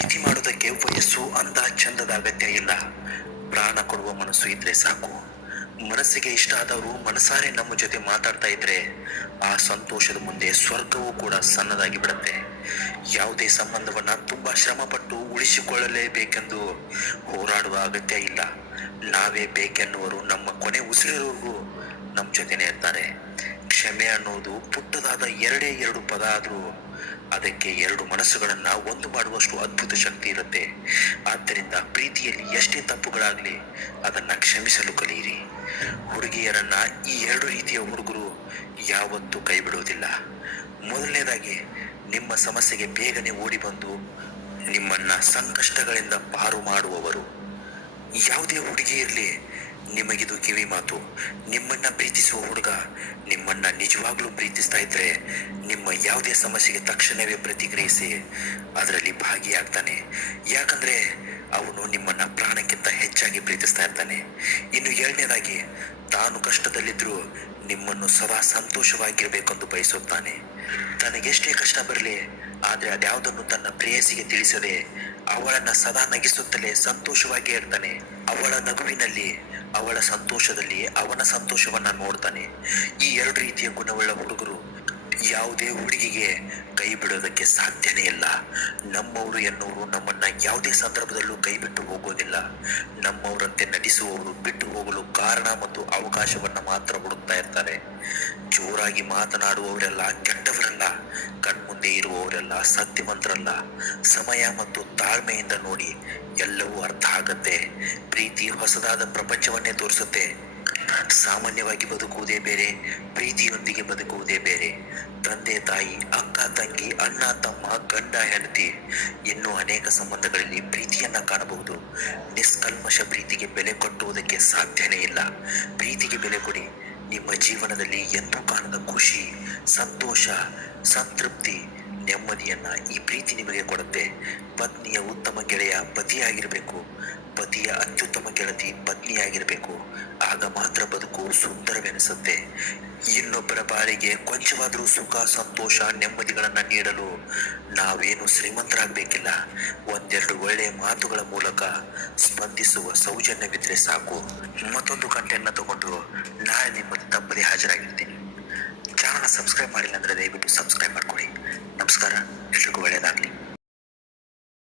ಪ್ರೀತಿ ಮಾಡೋದಕ್ಕೆ ವಯಸ್ಸು ಅಂದ ಚಂದದ ಅಗತ್ಯ ಇಲ್ಲ. ಪ್ರಾಣ ಕೊಡುವ ಮನಸ್ಸು ಇದ್ರೆ ಸಾಕು. ಮನಸ್ಸಿಗೆ ಇಷ್ಟ ಆದವರು ಮನಸಾರೆ ನಮ್ಮ ಜೊತೆ ಮಾತಾಡ್ತಾ ಇದ್ರೆ ಆ ಸಂತೋಷದ ಮುಂದೆ ಸ್ವರ್ಗವೂ ಕೂಡ ಸಣ್ಣದಾಗಿ ಬಿಡುತ್ತೆ. ಯಾವುದೇ ಸಂಬಂಧವನ್ನ ತುಂಬಾ ಶ್ರಮಪಟ್ಟು ಉಳಿಸಿಕೊಳ್ಳಲೇಬೇಕೆಂದು ಹೋರಾಡುವ ಅಗತ್ಯ ಇಲ್ಲ. ನಾವೇ ಬೇಕೆನ್ನುವರು ನಮ್ಮ ಕೊನೆ ಉಸಿರಿರೋರ್ಗೂ ನಮ್ಮ ಜೊತೆನೆ ಇರ್ತಾರೆ. ಕ್ಷಮೆ ಅನ್ನೋದು ಪುಟ್ಟದಾದ ಎರಡು ಪದ ಆದ್ರೂ ಅದಕ್ಕೆ ಎರಡು ಮನಸ್ಸುಗಳನ್ನ ಒಂದು ಮಾಡುವಷ್ಟು ಅದ್ಭುತ ಶಕ್ತಿ ಇರುತ್ತೆ. ಆದ್ದರಿಂದ ಪ್ರೀತಿಯಲ್ಲಿ ಎಷ್ಟೇ ತಪ್ಪುಗಳಾಗ್ಲಿ ಅದನ್ನ ಕ್ಷಮಿಸಲು ಕಲಿಯಿರಿ. ಹುಡುಗಿಯರನ್ನ ಈ ಎರಡು ರೀತಿಯ ಹುಡುಗರು ಯಾವತ್ತೂ ಕೈ ಬಿಡುವುದಿಲ್ಲ. ಮೊದಲನೇದಾಗಿ, ನಿಮ್ಮ ಸಮಸ್ಯೆಗೆ ಬೇಗನೆ ಓಡಿ ಬಂದು ನಿಮ್ಮನ್ನ ಸಂಕಷ್ಟಗಳಿಂದ ಪಾರು ಮಾಡುವವರು. ಯಾವುದೇ ಹುಡುಗಿ ಇರಲಿ, ನಿಮಗಿದು ಕಿವಿ ಮಾತು. ನಿಮ್ಮನ್ನ ಪ್ರೀತಿಸುವ ಹುಡುಗ ನಿಮ್ಮನ್ನ ನಿಜವಾಗ್ಲೂ ಪ್ರೀತಿಸ್ತಾ ಇದ್ರೆ ನಿಮ್ಮ ಯಾವುದೇ ಸಮಸ್ಯೆಗೆ ತಕ್ಷಣವೇ ಪ್ರತಿಕ್ರಿಯಿಸಿ ಅದರಲ್ಲಿ ಭಾಗಿಯಾಗ್ತಾನೆ. ಯಾಕಂದ್ರೆ ಅವನು ನಿಮ್ಮನ್ನ ಪ್ರಾಣಕ್ಕಿಂತ ಹೆಚ್ಚಾಗಿ ಪ್ರೀತಿಸ್ತಾ ಇರ್ತಾನೆ. ಇನ್ನು ಎರಡನೇದಾಗಿ, ತಾನು ಕಷ್ಟದಲ್ಲಿದ್ರೂ ನಿಮ್ಮನ್ನು ಸದಾ ಸಂತೋಷವಾಗಿರ್ಬೇಕೆಂದು ಬಯಸುತ್ತಾನೆ. ತನಗೆಷ್ಟೇ ಕಷ್ಟ ಬರಲಿ, ಆದ್ರೆ ಅದ್ಯಾವುದನ್ನು ತನ್ನ ಪ್ರೇಯಸಿಗೆ ತಿಳಿಸದೆ ಅವಳನ್ನ ಸದಾ ನಗಿಸುತ್ತಲೇ ಸಂತೋಷವಾಗಿ ಇರ್ತಾನೆ. ಅವಳ ನಗುವಿನಲ್ಲಿ, ಅವಳ ಸಂತೋಷದಲ್ಲಿ ಅವನ ಸಂತೋಷವನ್ನ ನೋಡ್ತಾನೆ. ಈ ಎರಡು ರೀತಿಯ ಗುಣವುಳ್ಳ ಹುಡುಗರು ಯಾವುದೇ ಹುಡುಗಿಗೆ ಕೈ ಬಿಡೋದಕ್ಕೆ ಸಾಧ್ಯನೇ ಇಲ್ಲ. ನಮ್ಮವರು ಎನ್ನುವರು ನಮ್ಮನ್ನ ಯಾವುದೇ ಸಂದರ್ಭದಲ್ಲೂ ಕೈ ಬಿಟ್ಟು ಹೋಗೋದಿಲ್ಲ. ನಮ್ಮವರಂತೆ ನಟಿಸುವವರು ಬಿಟ್ಟು ಹೋಗಲು ಕಾರಣ ಮತ್ತು ಅವಕಾಶವನ್ನ ಮಾತ್ರ ಹುಡುಕ್ತಾ ಇರ್ತಾರೆ. ಜೋರಾಗಿ ಮಾತನಾಡುವವರೆಲ್ಲ ಕೆಟ್ಟವರಲ್ಲ, ಕಣ್ಮುಂದೆ ಇರುವವರೆಲ್ಲ ಸತ್ಯವಂತರಲ್ಲ. ಸಮಯ ಮತ್ತು ತಾಳ್ಮೆಯಿಂದ ನೋಡಿ ಎಲ್ಲವೂ ಅರ್ಥ ಆಗತ್ತೆ. ಪ್ರೀತಿ ಹೊಸದಾದ ಪ್ರಪಂಚವನ್ನೇ ತೋರಿಸುತ್ತೆ. ಸಾಮಾನ್ಯವಾಗಿ ಬದುಕುವುದೇ ಬೇರೆ, ಪ್ರೀತಿಯೊಂದಿಗೆ ಬದುಕುವುದೇ ಬೇರೆ. ತಂದೆ ತಾಯಿ, ಅಕ್ಕ ತಂಗಿ, ಅಣ್ಣ ತಮ್ಮ, ಗಂಡ ಹೆಂಡತಿ, ಇನ್ನೂ ಅನೇಕ ಸಂಬಂಧಗಳಲ್ಲಿ ಪ್ರೀತಿಯನ್ನ ಕಾಣಬಹುದು. ನಿಷ್ಕಲ್ಮಶ ಪ್ರೀತಿಗೆ ಬೆಲೆ ಕೊಟ್ಟುವುದಕ್ಕೆ ಸಾಧ್ಯನೇ ಇಲ್ಲ. ಪ್ರೀತಿಗೆ ಬೆಲೆ ಕೊಡಿ. ನಿಮ್ಮ ಜೀವನದಲ್ಲಿ ಎಂದೂ ಕಾಣದ ಖುಷಿ, ಸಂತೋಷ, ಸಂತೃಪ್ತಿ, ನೆಮ್ಮದಿಯನ್ನ ಈ ಪ್ರೀತಿ ನಿಮಗೆ ಕೊಡುತ್ತೆ. ಪತ್ನಿಯ ಉತ್ತಮ ಗೆಳೆಯ ಪತಿಯಾಗಿರಬೇಕು, ಪತಿಯ ಅತ್ಯುತ್ತಮ ಗೆಳತಿ ಪತ್ನಿಯಾಗಿರಬೇಕು. ಆಗ ಮಾತ್ರ ಬದುಕು ಸುಂದರವೆನಿಸುತ್ತೆ. ಇನ್ನೊಬ್ಬರ ಬಾಳಿಗೆ ಕೊಂಚವಾದರೂ ಸುಖ, ಸಂತೋಷ, ನೆಮ್ಮದಿಗಳನ್ನ ನೀಡಲು ನಾವೇನು ಶ್ರೀಮಂತರಾಗಬೇಕಿಲ್ಲ. ಒಂದೆರಡು ಒಳ್ಳೆಯ ಮಾತುಗಳ ಮೂಲಕ ಸ್ಪಂದಿಸುವ ಸೌಜನ್ಯವಿದ್ರೆ ಸಾಕು. ಮತ್ತೊಂದು ಕಂಟೆಂಟ್ನ ತಗೊಂಡು ನಾಳೆ ನಿಮ್ಮಲ್ಲಿ ತಪ್ಪದೇ ಹಾಜರಾಗಿರ್ತೀನಿ. ಚಾನಲ್ನ ಸಬ್ಸ್ಕ್ರೈಬ್ ಮಾಡಿಲ್ಲ ಅಂದ್ರೆ ದಯವಿಟ್ಟು ಸಬ್ಸ್ಕ್ರೈಬ್ ಮಾಡ್ಕೊಳ್ಳಿ. ನಮಸ್ಕಾರ, ಎಲ್ರಿಗೂ ಒಳ್ಳೆಯದಾಗಲಿ.